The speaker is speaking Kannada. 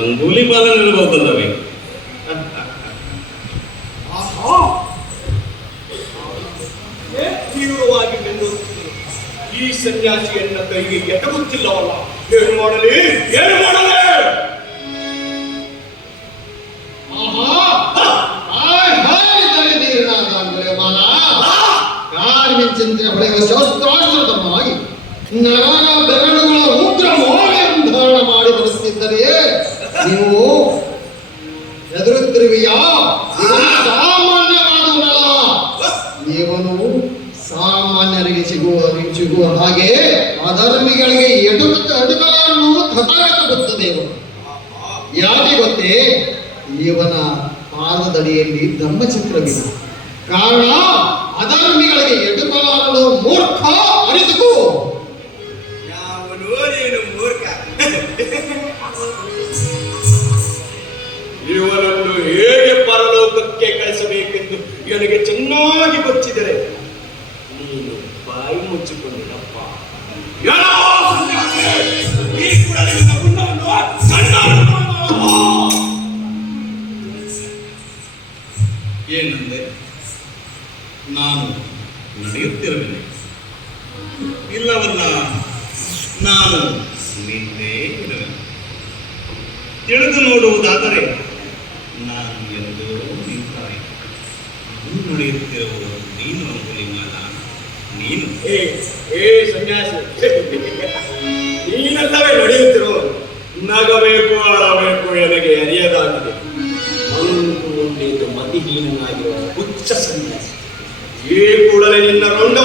ಅಂಗುಲಿ ಬಾಲ ನಿಲ್ಲಬಹುದಲ್ಲವೇ? ತೀವ್ರವಾಗಿ ಬೆಂದುತ್ತಿದೆ. ಈ ಸನ್ಯಾಸಿಯನ್ನ ಕೈಗೆ ಎಟಗುತ್ತಿಲ್ಲವಲ್ಲ. ಏನು ಮಾಡಲಿ, ಏನು ಮಾಡಲಿ? ಚಿಂತನೆ ಹೊಳೆಯುವ ಶಾಸ್ತ್ರಾಶ್ರತವಾಗಿ ನರನ ಬೆರಳುಗಳ ಉಗ್ರ ಮೋಹವನ್ನು ಧಾರಣ ಮಾಡಿ ಬರೆಸುತ್ತಿದ್ದರೆ ನೀವು ಎದುರುತ್ತಿರುವೆಯಾ? ಸಾಮಾನ್ಯವಾದವನಲ್ಲ. ಇವನು ಸಾಮಾನ್ಯರಿಗೆ ಸಿಗುವ ಹಾಗೆ ಅಧರ್ಮಿಗಳಿಗೆ ಅಡುಗಳನ್ನು ತಥಾಗತಗೊತ್ತದೆ. ಯಾಕೆ ಗೊತ್ತೇ? ಇವನ ಪಾದದಡಿಯಲ್ಲಿ ಧರ್ಮಚಕ್ರವಿದೆ. ಕಾರಣ ಅಧರ್ಮಿಗಳಿಗೆ ಎಡುಕಲಾರಲು ಮೂರ್ಖ. ಅರಿತುಕೋ. ಯಾವನು ನೀನು ಮೂರ್ಖ? ಇವನನ್ನು ಹೇಗೆ ಪರಲೋಕಕ್ಕೆ ಕಳಿಸಬೇಕೆಂದು ನನಗೆ ಚೆನ್ನಾಗಿ ಗೊತ್ತಿದ್ದರೆ ನೀನು ಬಾಯಿ ಮುಚ್ಚಿಕೊಂಡಿರಪ್ಪ. ಏನಂದೆ? ನಾನು ನಡೆಯುತ್ತಿರುವೆನೆ, ಇಲ್ಲವಲ್ಲ ನಾನು ನಿಂತೇ ಇರುವೆನು. ತಿಳಿದು ನೋಡುವುದಾದರೆ ನಾನು ಎಂದು ನಿಂತಾಯಿ. ನಡೆಯುತ್ತಿರುವುದು ನೀನು ಅಂಗುಲಿಮಾಲ, ನೀನು. ಏ ಸನ್ಯಾಸಿ, ನೀನೆಲ್ಲವೇ ನಡೆಯುತ್ತಿರುವುದು. ನಗಬೇಕು ಅಳಬೇಕು ನನಗೆ ಅರಿಯದಾಗಿದೆ. ಅಂದುಕೊಂಡಿದ್ದು ಮತಿಹೀನನಾಗಿರುವ ಹುಚ್ಚ ಸನ್ಯಾಸಿ. ಈ ಕೂಡಲೇ ನಿನ್ನ ರುಂಡ